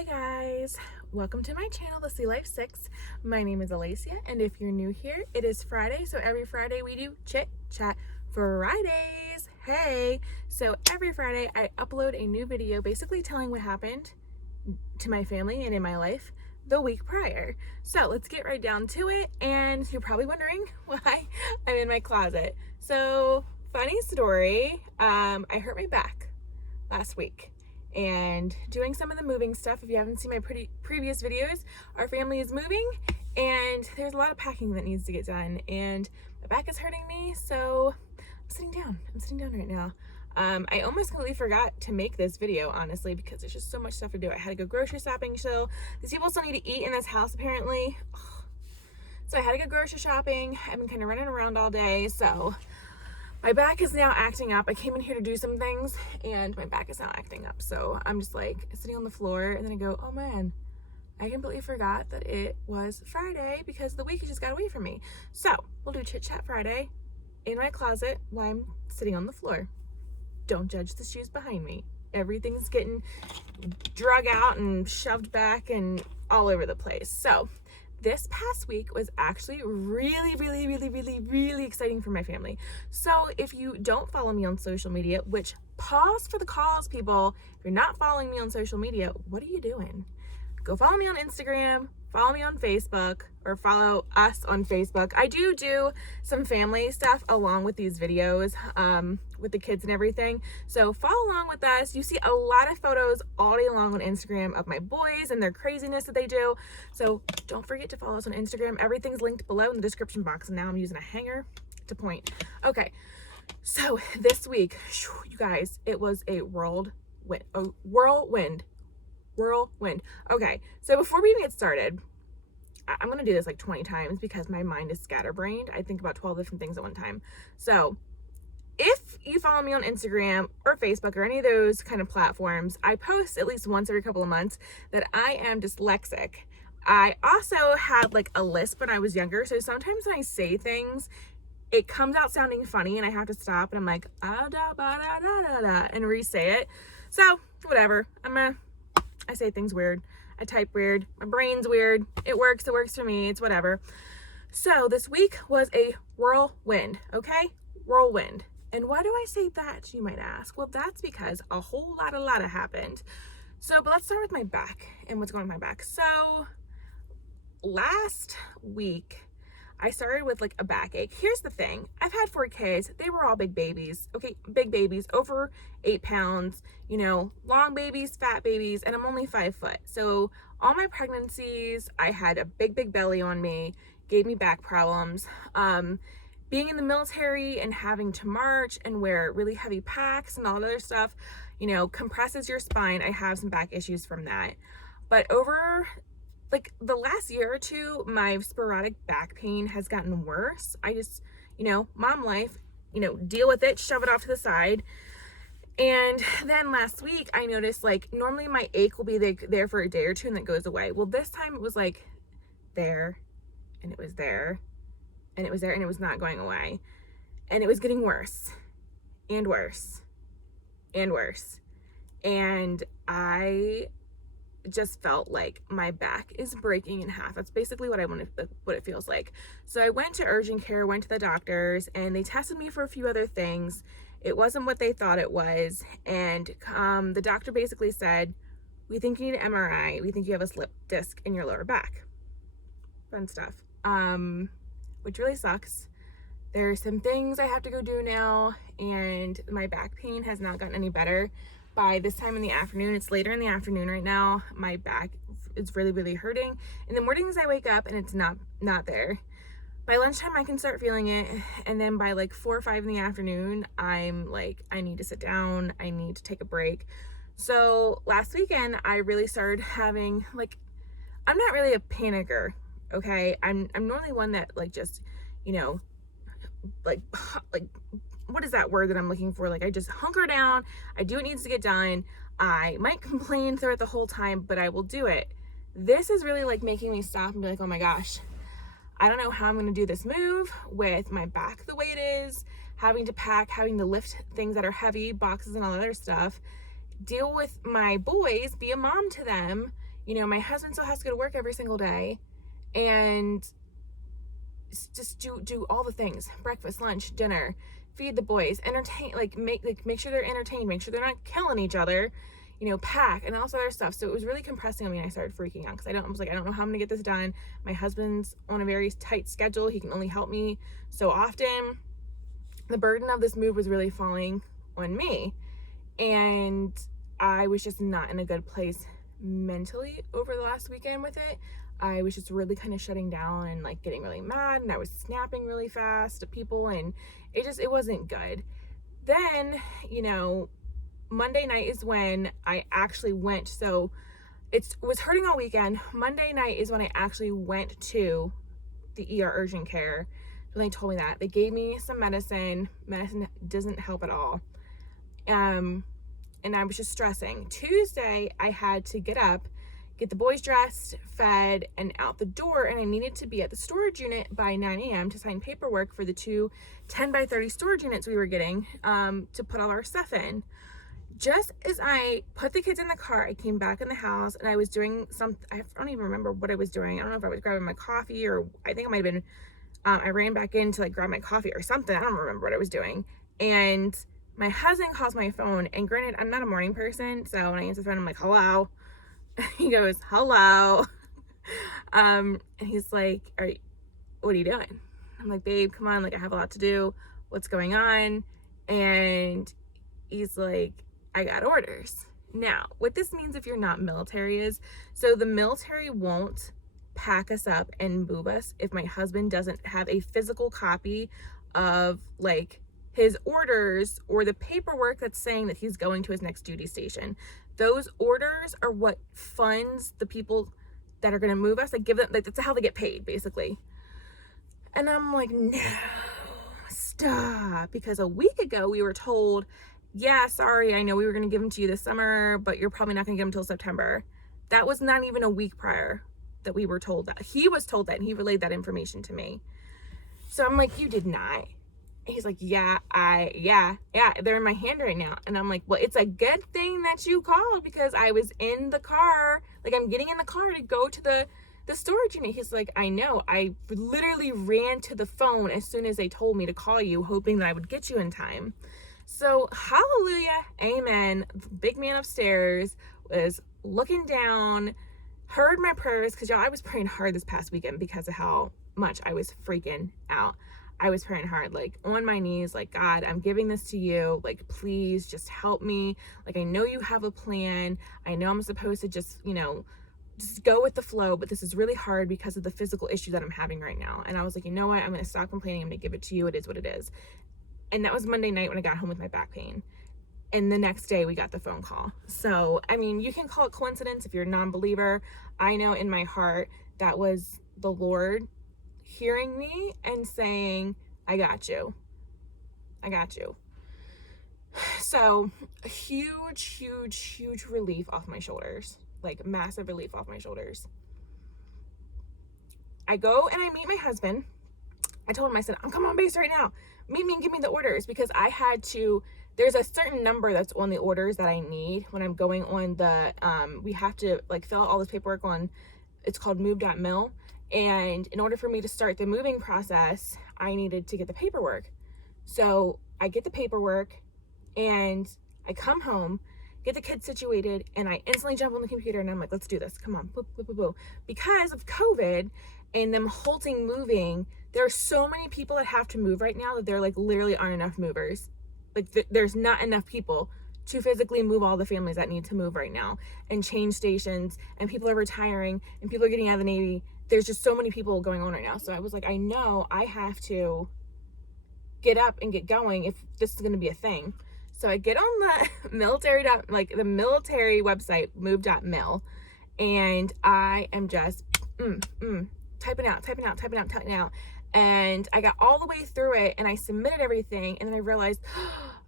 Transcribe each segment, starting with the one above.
Hey guys, welcome to my channel, The Sea Life 6. My name is Alacia, and if you're new here, it is Friday, so every Friday we do Chit Chat Fridays. Hey, so every Friday I upload a new video basically telling what happened to my family and in my life the week prior. So let's get right down to it, and you're probably wondering why I'm in my closet. So funny story, I hurt my back last week. And doing some of the moving stuff. If you haven't seen my previous videos, our family is moving and there's a lot of packing that needs to get done, and my back is hurting me, so I'm sitting down right now. I almost completely forgot to make this video, honestly, because there's just so much stuff to do. I had to go grocery shopping, so these people still need to eat in this house apparently. So I had to go grocery shopping. I've been kind of running around all day, so my back is now acting up. I came in here to do some things and my back is now acting up. So I'm just like sitting on the floor, and then I go, oh man, I completely forgot that it was Friday because the week just got away from me. So we'll do Chit Chat Friday in my closet while I'm sitting on the floor. Don't judge the shoes behind me. Everything's getting drug out and shoved back and all over the place. So this past week was actually really exciting for my family. So if you don't follow me on social media, which pause for the cause, people, if you're not following me on social media, what are you doing? Go follow me on Instagram, follow me on Facebook, or follow us on Facebook. I do some family stuff along with these videos, with the kids and everything. So follow along with us. You see a lot of photos all day long on Instagram of my boys and their craziness that they do. So don't forget to follow us on Instagram. Everything's linked below in the description box. And now I'm using a hanger to point. Okay, so this week, you guys, it was a whirlwind. Okay, so before we even get started, I'm gonna do this like 20 times because my mind is scatterbrained. I think about 12 different things at one time. So if you follow me on Instagram or Facebook or any of those kind of platforms, I post at least once every couple of months that I am dyslexic. I also had like a lisp when I was younger, so sometimes when I say things, it comes out sounding funny and I have to stop and I'm like, and re-say it. So whatever, I say things weird. I type weird. My brain's weird. It works for me. It's whatever. So this week was a whirlwind, okay? Whirlwind. And why do I say that, you might ask? Well, that's because a whole lot happened. So, but let's start with my back and what's going on with my back. So last week, I started with like a backache. Here's the thing. I've had 4 kids. They were all big babies. Okay, big babies, over 8 pounds, you know, long babies, fat babies, and I'm only 5 foot. So all my pregnancies, I had a big belly on me, gave me back problems. Being in the military and having to march and wear really heavy packs and all that other stuff, you know, compresses your spine. I have some back issues from that. But over like the last year or two, my sporadic back pain has gotten worse. I just, you know, mom life, you know, deal with it, shove it off to the side. And then last week I noticed, like, normally my ache will be there for a day or two and then it goes away. Well, this time it was like there, and it was there, and it was there, and it was not going away. And it was getting worse and worse and worse. And I just felt like my back is breaking in half. That's basically what it feels like. So I went to urgent care, went to the doctors, and they tested me for a few other things. It wasn't what they thought it was. And the doctor basically said, we think you need an MRI. We think you have a slip disc in your lower back. Fun stuff. Which really sucks. There's some things I have to go do now, and my back pain has not gotten any better. By this time in the afternoon, it's later in the afternoon right now, my back is really hurting. In the mornings I wake up and it's not there. By lunchtime I can start feeling it, and then by like 4 or 5 in the afternoon, I'm like, I need to sit down, I need to take a break. So last weekend I really started having, like, I'm not really a panicker, okay? I'm normally one that, like, just, you know, like what is that word that I'm looking for? Like, I just hunker down, I do what needs to get done. I might complain throughout the whole time, but I will do it. This is really like making me stop and be like, oh my gosh, I don't know how I'm gonna do this move with my back the way it is, having to pack, having to lift things that are heavy, boxes and all that other stuff, deal with my boys, be a mom to them, my husband still has to go to work every single day and just do all the things: breakfast, lunch, dinner, feed the boys, entertain, make sure they're entertained, make sure they're not killing each other, pack and all this other stuff. So it was really compressing on me, and I started freaking out because I don't know how I'm gonna get this done. My husband's on a very tight schedule. He can only help me so often. The burden of this move was really falling on me, and I was just not in a good place mentally over the last weekend with it. I was just really kind of shutting down and like getting really mad, and I was snapping really fast at people, and it wasn't good. Then, Monday night is when I actually went. So it was hurting all weekend. Monday night is when I actually went to the ER urgent care. When they told me that, they gave me some medicine. Medicine doesn't help at all. And I was just stressing. Tuesday, I had to get up, get the boys dressed, fed, and out the door, and I needed to be at the storage unit by 9 a.m. to sign paperwork for the 2 10x30 storage units we were getting to put all our stuff in. Just as I put the kids in the car, I came back in the house, and I was doing something. I don't even remember what I was doing. I don't know if I was grabbing my coffee, or I think it might have been, I ran back in to grab my coffee or something. I don't remember what I was doing. And my husband calls my phone, and granted, I'm not a morning person, so when I answer the phone, I'm like, hello. He goes, hello. And he's like, what are you doing? I'm like, babe, come on, I have a lot to do. What's going on? And he's like, I got orders. Now, what this means if you're not military is, so the military won't pack us up and move us if my husband doesn't have a physical copy of his orders or the paperwork that's saying that he's going to his next duty station. Those orders are what funds the people that are going to move us. Give them, that's how they get paid, basically. And I'm like, no, stop. Because a week ago we were told, yeah, sorry, I know we were going to give them to you this summer, but you're probably not going to get them until September. That was not even a week prior that we were told that. He was told that, and he relayed that information to me. So I'm like, you did not. He's like, yeah, they're in my hand right now. And I'm like, well, it's a good thing that you called, because I was in the car. I'm getting in the car to go to the storage unit. He's like, I know. I literally ran to the phone as soon as they told me to call you, hoping that I would get you in time. So hallelujah, amen. The big man upstairs was looking down, heard my prayers, because y'all, I was praying hard this past weekend because of how much I was freaking out. I was praying hard, on my knees, God, I'm giving this to you. Please just help me. I know you have a plan. I know I'm supposed to just go with the flow, but this is really hard because of the physical issue that I'm having right now. And I was like, you know what? I'm going to stop complaining. I'm going to give it to you. It is what it is. And that was Monday night when I got home with my back pain. And the next day we got the phone call. So, you can call it coincidence if you're a non-believer. I know in my heart that was the Lord hearing me and saying, I got you. So huge relief off my shoulders, massive relief off my shoulders. I go and I meet my husband. I told him, I said, I'm coming on base right now. Meet me and give me the orders, because I had to, there's a certain number that's on the orders that I need when I'm going on the, we have to fill out all this paperwork on, it's called move.mil. And in order for me to start the moving process, I needed to get the paperwork. So I get the paperwork and I come home, get the kids situated, and I instantly jump on the computer and I'm like, let's do this. Come on. Boop, boop, boop, boop. Because of COVID and them halting moving, there are so many people that have to move right now that there literally aren't enough movers. There's not enough people to physically move all the families that need to move right now and change stations, and people are retiring and people are getting out of the Navy. There's just so many people going on right now. So I was like, I know I have to get up and get going if this is going to be a thing. So I get on the military website, move.mil, and I am just typing out. And I got all the way through it and I submitted everything, and then I realized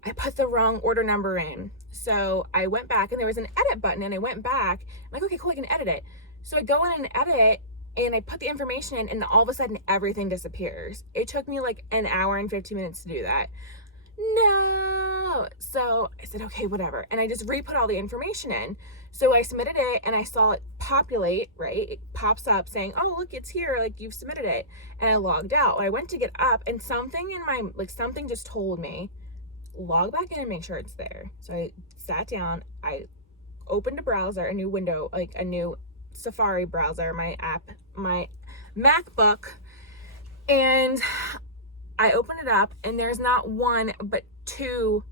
I put the wrong order number in. So I went back and there was an edit button, and I went back. I'm like, okay, cool, I can edit it. So I go in and edit, and I put the information in, and all of a sudden everything disappears. It took me an hour and 15 minutes to do that. No. oh, so I said, okay, whatever. And I just re-put all the information in. So I submitted it and I saw it populate, right? It pops up saying, oh, look, it's here. Like, you've submitted it. And I logged out. I went to get up and something in my, like, something just told me, log back in and make sure it's there. So I sat down. I opened a browser, a new window, like a new Safari browser, my app, my MacBook. And I opened it up and there's not one, but 2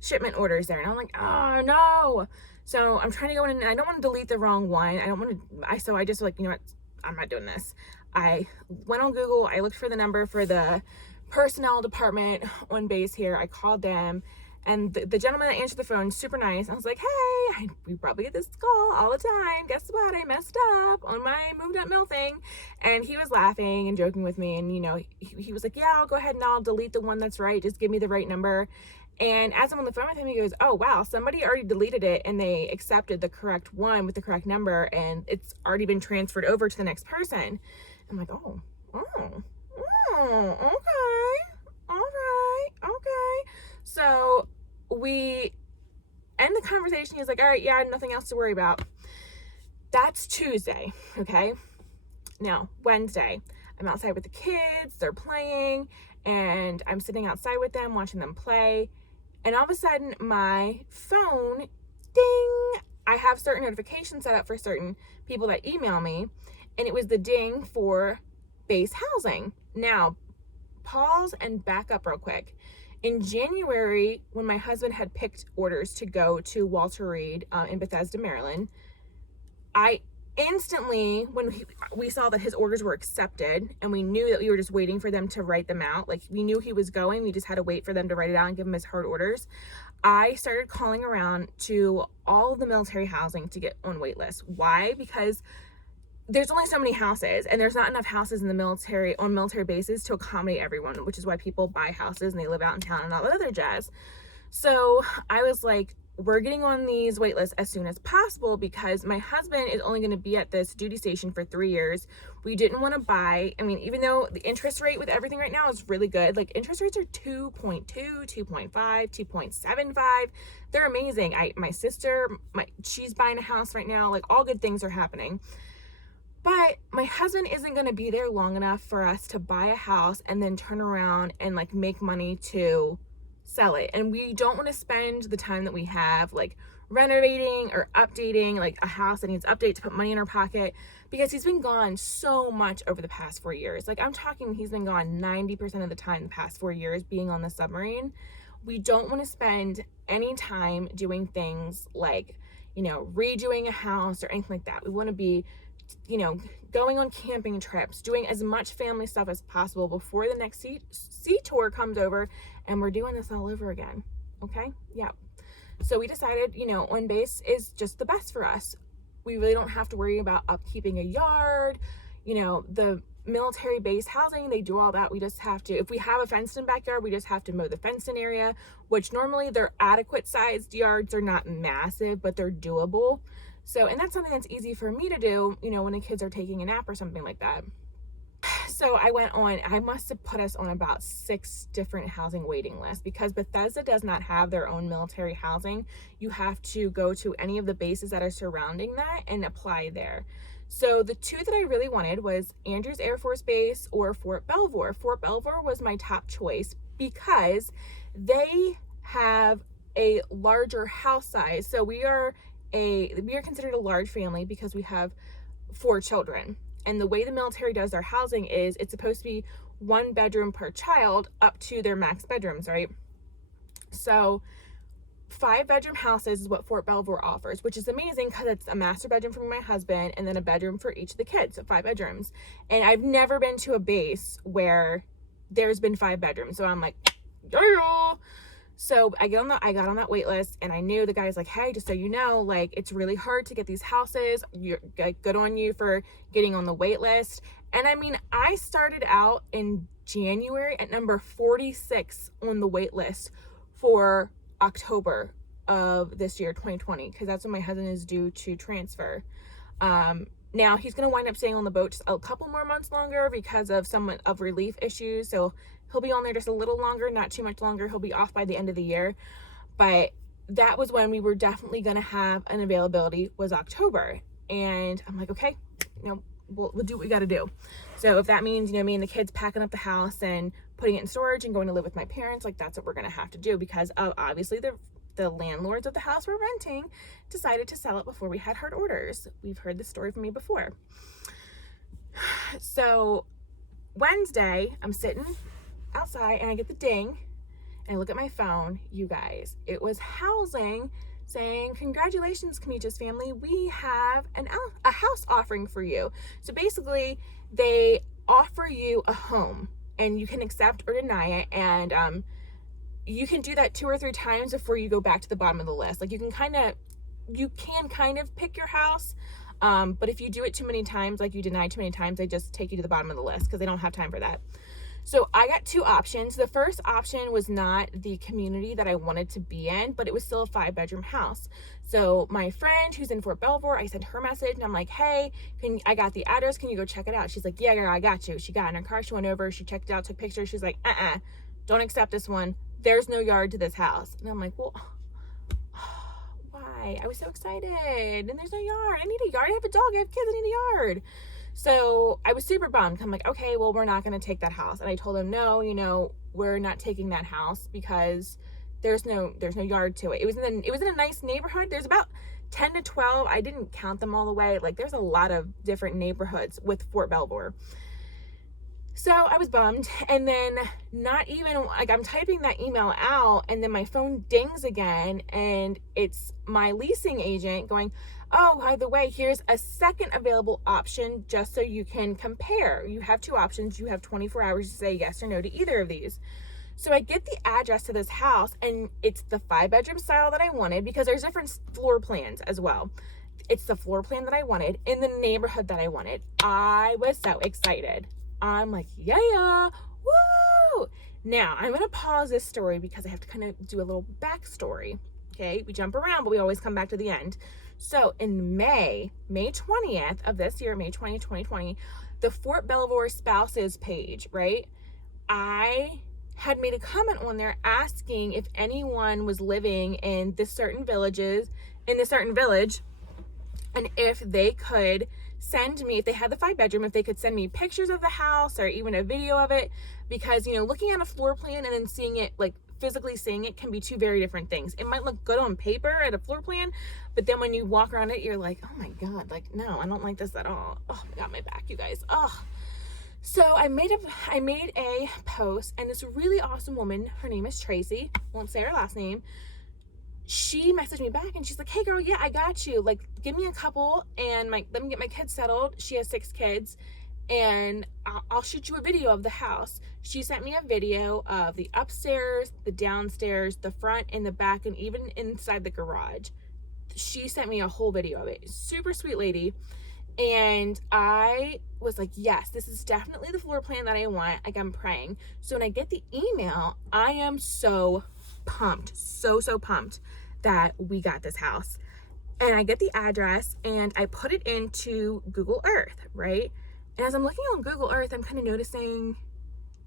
shipment orders there. And I'm like, oh no. So I'm trying to go in and I don't want to delete the wrong one. I don't want to, so I just like, you know what, I'm not doing this. I went on Google, I looked for the number for the personnel department on base here. I called them and the gentleman that answered the phone, super nice. I was like, hey, we probably get this call all the time. Guess what? I messed up on my moved up mill thing. And he was laughing and joking with me. And, you know, he was like, yeah, I'll go ahead and I'll delete the one that's right. Just give me the right number. And as I'm on the phone with him, he goes, oh, wow, somebody already deleted it and they accepted the correct one with the correct number and it's already been transferred over to the next person. I'm like, oh, okay, all right, okay. So we end the conversation. He's like, all right, yeah, nothing else to worry about. That's Tuesday, okay? Now, Wednesday, I'm outside with the kids, they're playing, and I'm sitting outside with them, watching them play. And all of a sudden, my phone, ding, I have certain notifications set up for certain people that email me, and it was the ding for base housing. Now, pause and back up real quick. In January, when my husband had picked orders to go to Walter Reed in Bethesda, Maryland, I instantly, when we saw that his orders were accepted and we knew that we were just waiting for them to write them out, like we knew he was going, we just had to wait for them to write it out and give him his hard orders. I started calling around to all of the military housing to get on wait lists. Why? Because there's only so many houses and there's not enough houses in the military, on military bases, to accommodate everyone, which is why people buy houses and they live out in town and all that other jazz. So I was like, we're getting on these wait lists as soon as possible because my husband is only going to be at this duty station for 3 years. We didn't want to buy, I mean, even though the interest rate with everything right now is really good, like interest rates are 2.2, 2.5, 2.75. They're amazing. My sister, she's buying a house right now. Like all good things are happening. But my husband isn't going to be there long enough for us to buy a house and then turn around and like make money to sell it. And we don't want to spend the time that we have like renovating or updating like a house that needs update to put money in our pocket, because he's been gone so much over the past 4 years. Like I'm talking, he's been gone 90% of the time the past 4 years being on the submarine. We don't want to spend any time doing things like, you know, redoing a house or anything like that. We want to be, you know, going on camping trips, doing as much family stuff as possible before the next sea tour comes over and we're doing this all over again. Okay? Yeah. So we decided, you know, on base is just the best for us. We really don't have to worry about upkeeping a yard. You know, the military base housing, they do all that. We just have to, if we have a fenced in backyard, we just have to mow the fenced in area, which normally they're adequate sized yards. They're not massive, but they're doable. So, and that's something that's easy for me to do, you know, when the kids are taking a nap or something like that. So I went on, I must have put us on about 6 different housing waiting lists because Bethesda does not have their own military housing. You have to go to any of the bases that are surrounding that and apply there. So the 2 that I really wanted was Andrews Air Force Base or Fort Belvoir. Fort Belvoir was my top choice because they have a larger house size. So we are considered a large family because we have 4 children. And the way the military does their housing is it's supposed to be 1 bedroom per child up to their max bedrooms, right? So 5 bedroom houses is what Fort Belvoir offers, which is amazing because it's a master bedroom for my husband and then a bedroom for each of the kids, so 5 bedrooms. And I've never been to a base where there's been 5 bedrooms. So I'm like, yeah. So I got on that wait list and I knew the guy's like, hey, just so you know, like it's really hard to get these houses. You're good on you for getting on the wait list. And I mean, I started out in January at number 46 on the wait list for October of this year, 2020, because that's when my husband is due to transfer. Now he's going to wind up staying on the boat just a couple more months longer because of some of relief issues. So he'll be on there just a little longer, not too much longer. He'll be off by the end of the year. But that was when we were definitely going to have an availability, was October. And I'm like, okay, we'll do what we got to do. So if that means, me and the kids packing up the house and putting it in storage and going to live with my parents, like that's what we're going to have to do, because of obviously the landlords of the house we're renting decided to sell it before we had hard orders. We've heard this story from me before. So Wednesday, I'm sitting outside and I get the ding and I look at my phone. You guys, it was housing saying, congratulations, Kamicha's family, we have a house offering for you. So basically they offer you a home and you can accept or deny it, and you can do that 2 or 3 times before you go back to the bottom of the list. Like you can kind of pick your house, but if you do it too many times, like you deny too many times, they just take you to the bottom of the list because they don't have time for that. So I got 2 options. The first option was not the community that I wanted to be in, but it was still a 5-bedroom house. So my friend who's in Fort Belvoir, I sent her a message and I'm like, hey, I got the address. Can you go check it out? She's like, yeah, girl, I got you. She got in her car. She went over. She checked it out, took pictures. She's like, don't accept this one. There's no yard to this house. And I'm like, well, why? I was so excited. And there's no yard. I need a yard. I have a dog. I have kids. I need a yard. So I was super bummed. I'm like, okay, well, we're not going to take that house. And I told him, no, we're not taking that house because there's no yard to it. It was in a nice neighborhood. There's about 10 to 12. I didn't count them all the way. Like there's a lot of different neighborhoods with Fort Belvoir. So I was bummed. And then not even like I'm typing that email out and then my phone dings again and it's my leasing agent going, oh, by the way, here's a second available option just so you can compare. You have 2 options. You have 24 hours to say yes or no to either of these. So I get the address to this house and it's the 5-bedroom style that I wanted because there's different floor plans as well. It's the floor plan that I wanted in the neighborhood that I wanted. I was so excited. I'm like, yeah, woo! Now I'm going to pause this story because I have to kind of do a little backstory. Okay, we jump around, but we always come back to the end. So in May 20th of this year, May 20, 2020, the Fort Belvoir spouses page, right? I had made a comment on there asking if anyone was living in this certain village, and if they could send me, if they had the 5-bedroom, if they could send me pictures of the house or even a video of it, because, looking at a floor plan and then seeing it, like physically seeing it, can be 2 very different things. It might look good on paper at a floor plan, but then when you walk around it, you're like, oh my God, like, no, I don't like this at all. Oh my God, my back, you guys. Oh. So I made a post, and this really awesome woman, her name is Tracy, won't say her last name. She messaged me back and she's like, hey girl, yeah, I got you. Like, give me a couple and let me get my kids settled. She has 6 kids and I'll shoot you a video of the house. She sent me a video of the upstairs, the downstairs, the front and the back, and even inside the garage. She sent me a whole video of it. Super sweet lady. And I was like, yes, this is definitely the floor plan that I want. Like, I'm praying. So when I get the email, I am so pumped, so pumped that we got this house. And I get the address and I put it into Google Earth, right? And as I'm looking on Google Earth, I'm kind of noticing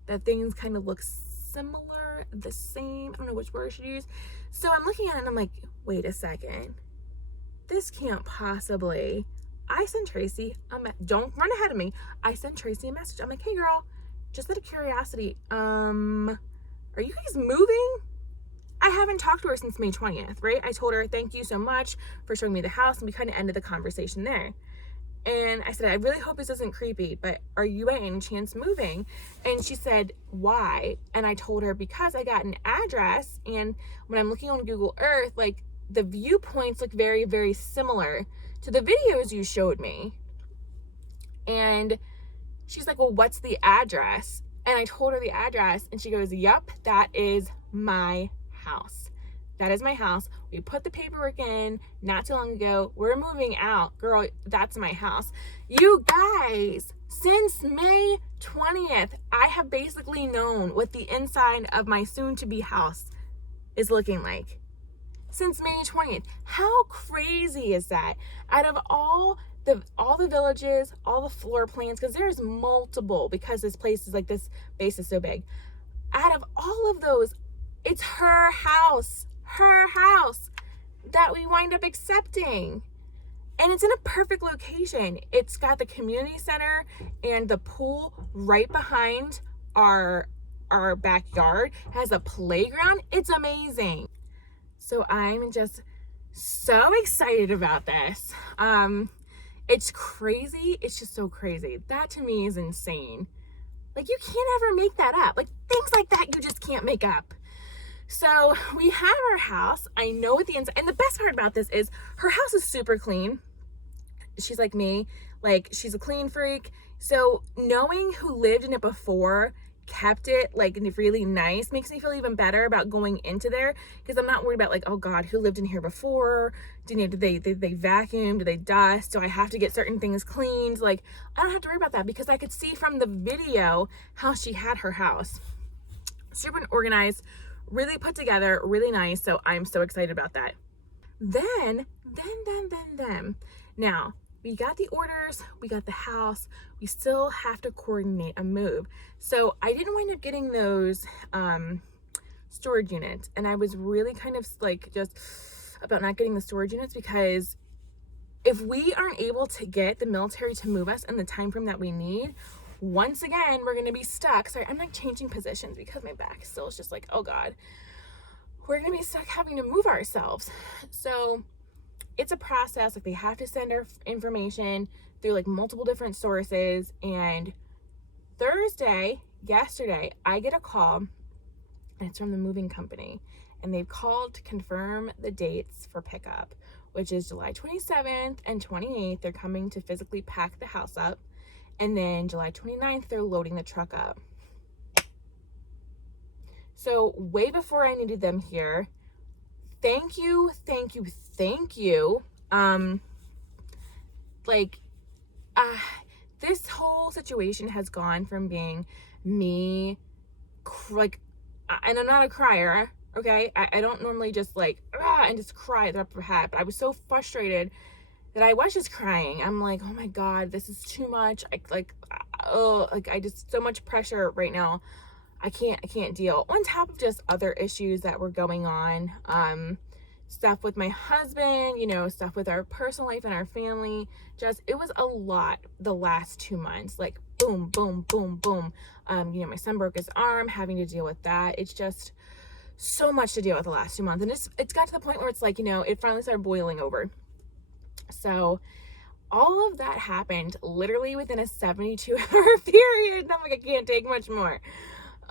that things kind of look similar, the same. I don't know which word I should use. So I'm looking at it and I'm like, wait a second. This can't possibly. I sent Tracy, don't run ahead of me. I sent Tracy a message. I'm like, hey girl, just out of curiosity, are you guys moving? I haven't talked to her since May 20th, right? I told her, thank you so much for showing me the house, and we kind of ended the conversation there. And I said, I really hope this isn't creepy, but are you by any chance moving? And she said, why? And I told her, because I got an address, and when I'm looking on Google Earth, like, the viewpoints look very, very similar to the videos you showed me. And she's like, well, what's the address? And I told her the address, and she goes, yep, that is my house. That is my house. We put the paperwork in not too long ago. We're moving out. Girl, that's my house. You guys, since May 20th, I have basically known what the inside of my soon-to-be house is looking like. since May 20th. How crazy is that? Out of all the villages, all the floor plans, because there's multiple, because this place is like, this base is so big. Out of all of those, it's her house that we wind up accepting. And it's in a perfect location. It's got the community center and the pool right behind our backyard. It has a playground. It's amazing. So I'm just so excited about this. It's crazy. It's just so crazy. That to me is insane. Like, you can't ever make that up. Like, things like that you just can't make up. So we have our house. I know what the inside, and the best part about this is her house is super clean. She's like me, like, she's a clean freak. So knowing who lived in it before kept it like really nice makes me feel even better about going into there, because I'm not worried about like, oh God, who lived in here before? Did they vacuum? Did they dust? Do I have to get certain things cleaned? Like, I don't have to worry about that, because I could see from the video how she had her house. Super organized, really put together, really nice. So I'm so excited about that. Then now we got the orders, we got the house, we still have to coordinate a move. So I didn't wind up getting those storage units, and I was really kind of like just about not getting the storage units, because if we aren't able to get the military to move us in the time frame that we need, once again, we're gonna be stuck. Sorry, I'm like changing positions because my back still is just like, oh God. We're gonna be stuck having to move ourselves. So it's a process. Like, they have to send our information through like multiple different sources. And yesterday, I get a call, and it's from the moving company, and they've called to confirm the dates for pickup, which is July 27th and 28th. They're coming to physically pack the house up, and then July 29th, they're loading the truck up. So way before I needed them here, thank you. This whole situation has gone from being me, like, and I'm not a crier, okay? I don't normally just like, and just cry at the upper hat, but I was so frustrated that I was just crying. I'm like, oh my God, this is too much. I just, so much pressure right now. I can't deal. On top of just other issues that were going on, stuff with my husband, stuff with our personal life and our family. Just, it was a lot the last 2 months, like boom, boom, boom, boom. My son broke his arm, having to deal with that. It's just so much to deal with the last 2 months. And it's got to the point where it's like, it finally started boiling over. So all of that happened literally within a 72-hour period. And I'm like, I can't take much more.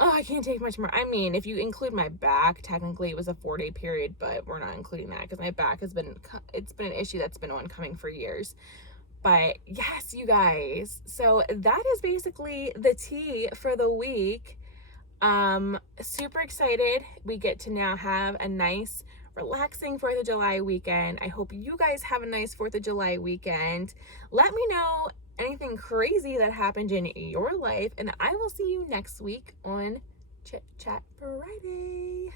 Oh, I can't take much more. I mean, if you include my back, technically it was a 4-day period, but we're not including that because my back it's been an issue that's been oncoming for years. But yes, you guys. So that is basically the tea for the week. Super excited. We get to now have a nice, relaxing 4th of July weekend. I hope you guys have a nice 4th of July weekend. Let me know anything crazy that happened in your life, and I will see you next week on Chit Chat Friday.